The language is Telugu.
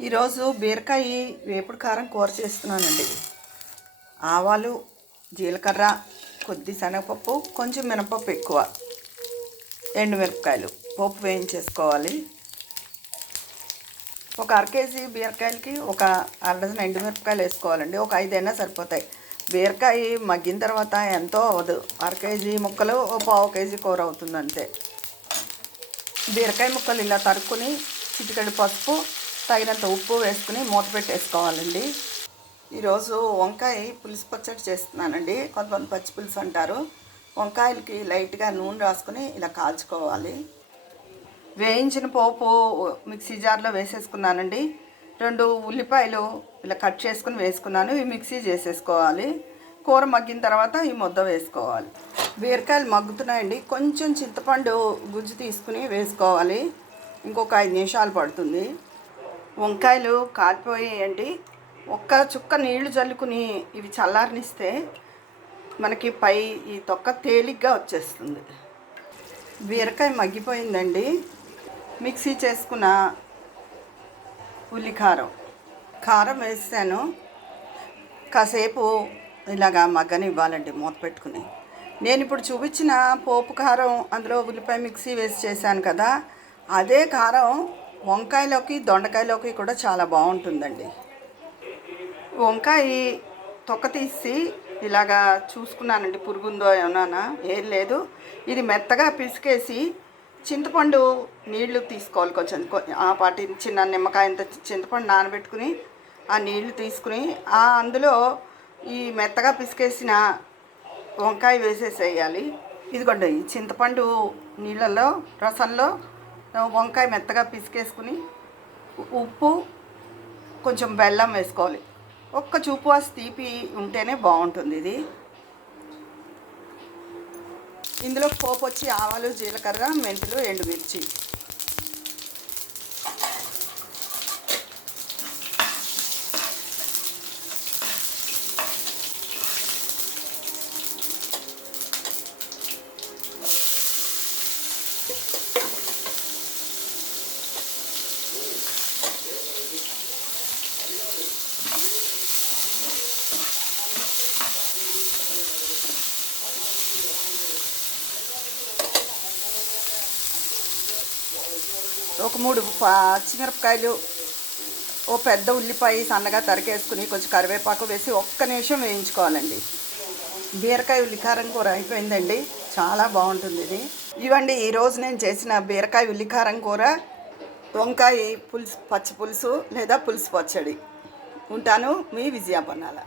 ఈరోజు బీరకాయ వేపుడు కారం కూర చేస్తున్నానండి. ఆవాలు జీలకర్ర కొద్ది శనగపప్పు కొంచెం మినపప్పు ఎక్కువ. ఎండుమిరపకాయలు పప్పు వేయించేసుకోవాలి. ఒక అర కేజీ బీరకాయలకి ఒక అర డజన్ ఎండుమిరపకాయలు వేసుకోవాలండి. ఒక ఐదైనా సరిపోతాయి. బీరకాయ మగ్గిన తర్వాత ఎంతో అవ్వదు. అర కేజీ ముక్కలు ఓ పావు కేజీ కూర అవుతుంది అంతే బీరకాయ ముక్కలు ఇలా తరుక్కుని చిటికడి పసుపు తగినంత ఉప్పు వేసుకుని మూత పెట్టేసుకోవాలండి. ఈరోజు వంకాయ పులుసు పచ్చడి చేస్తున్నానండి. కొంతమంది పచ్చి పులుసు అంటారు. వంకాయలకి లైట్గా నూనె రాసుకుని ఇలా కాల్చుకోవాలి. వేయించిన పోపు మిక్సీ జార్లో వేసేసుకున్నానండి. రెండు ఉల్లిపాయలు ఇలా కట్ చేసుకుని వేసుకున్నాను. ఇవి మిక్సీ చేసేసుకోవాలి. కూర మగ్గిన తర్వాత ఈ ముద్ద వేసుకోవాలి. బీరకాయలు మగ్గుతున్నాయండి. కొంచెం చింతపండు గుజ్జు తీసుకుని వేసుకోవాలి. ఇంకొక ఐదు నిమిషాలు పడుతుంది. వంకాయలు కాలిపోయాయండి. ఒక్క చుక్క నీళ్ళు చల్లుకుని ఇవి చల్లారనిస్తే మనకి పై ఈ తొక్క తేలిగ్గా వచ్చేస్తుంది. బీరకాయ మగ్గిపోయిందండి. మిక్సీ చేసుకున్న ఉల్లి కారం కారం వేసాను. కాసేపు ఇలాగా మగ్గనివ్వాలండి మూత పెట్టుకుని. నేను ఇప్పుడు చూపించిన పోపు కారం అందులో ఉల్లిపాయ మిక్సీ వేసి చేశాను కదా అదే కారం వంకాయలోకి దొండకాయలోకి కూడా చాలా బాగుంటుందండి. వంకాయ తొక్క తీసి ఇలాగా చూసుకున్నానండి పురుగుందో ఏమన్నా ఏం లేదు. ఇది మెత్తగా పిసికేసి చింతపండు నీళ్ళు తీసుకోవాలి కొంచెం. ఆ పాటి చిన్న నిమ్మకాయ చింతపండు నానబెట్టుకుని ఆ నీళ్ళు తీసుకుని ఆ అందులో ఈ మెత్తగా పిసికేసిన వంకాయ వేసేసేయాలి. ఇదిగోండి ఈ చింతపండు నీళ్ళల్లో రసంలో వంకాయ మెత్తగా పిసికేసుకుని ఉప్పు కొంచెం బెల్లం వేసుకోవాలి. ఒక్క చూపు వాసి తీపి ఉంటేనే బాగుంటుంది ఇది. ఇందులో పోపు వచ్చి ఆవాలు జీలకర్ర మెంతులు ఎండుమిర్చి. ఒక మూడు పచ్చిమిరపకాయలు ఓ పెద్ద ఉల్లిపాయ సన్నగా తరికేసుకుని కొంచెం కరివేపాకు వేసి ఒక్క నిమిషం వేయించుకోవాలండి. బీరకాయ ఉల్లికారం కూర అయిపోయిందండి. చాలా బాగుంటుంది ఇది. ఇవండి ఈరోజు నేను చేసిన బీరకాయ ఉల్లికారం కూర. వంకాయ పులుసు పచ్చి పులుసు లేదా పులుసు పచ్చడి. ఉంటాను మీ విజయాపన్నాల